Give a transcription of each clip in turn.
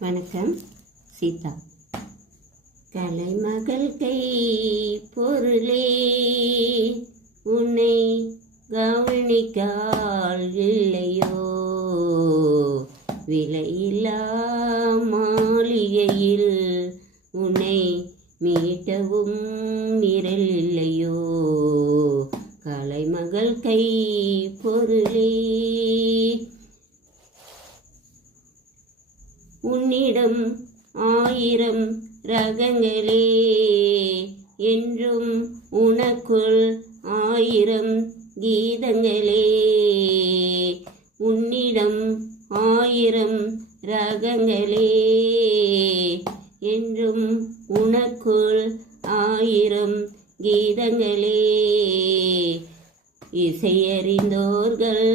வணக்கம். சீதா. கலைமகள் கை பொருளே உன்னை கவனிக்கால் இல்லையோ, விலையில்லா மாளிகையில் உன்னை மீட்டவும் விரல் இல்லையோ. கலைமகள் கை பொருளே, உன்னிடம் 1000 ரகங்களே, என்றும் உனக்குள் 1000 கீதங்களே. உன்னிடம் 1000 ரகங்களே, என்றும் உனக்குள் 1000 கீதங்களே. இசையறிந்தோர்கள்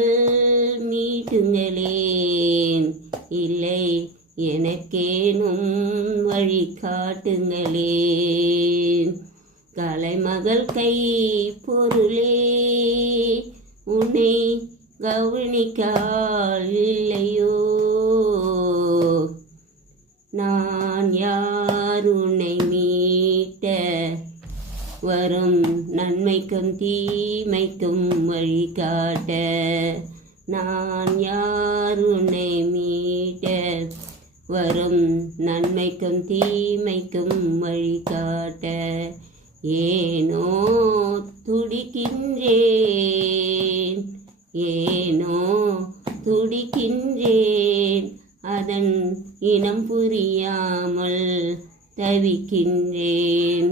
மீட்டுங்களேன், இல்லை எனக்கேனும் வழி காட்டுங்களேன். கலைமகள் கை பொருளே, உன்னை கவனிக்கால் இல்லையோ. நான் யார் உன்னை மீட்ட, வரும் நன்மைக்கும் தீமைக்கும் வழிகாட்ட. நான் யார் உன்னை மீட்ட, வரும் நன்மைக்கும் தீமைக்கும் வழிகாட்ட. ஏனோ துடிக்கின்றேன், ஏனோ துடிக்கின்றேன், அதன் இனம் புரியாமல் தவிக்கின்றேன்.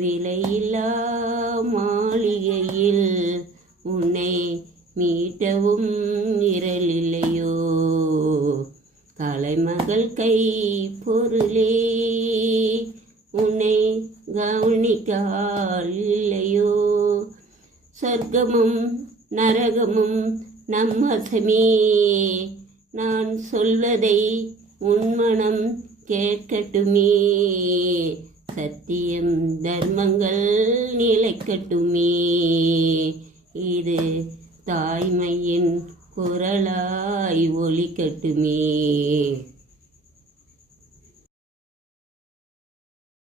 விலையில்லா மாளிகையில் உன்னை மீட்டவும் விரல் இல்லையோ. கலைமகள் கை பொருளே, உன்னை கவனிக்கால் இல்லையோ. சொர்க்கமும் நரகமும் நம் வசமே, நான் சொல்வதை உன் மனம் கேட்கட்டுமே. சத்தியம் தர்மங்கள் நிலைக்கட்டுமே, இது தாய்மையின் குரலாய் ஒலிக்கட்டுமே.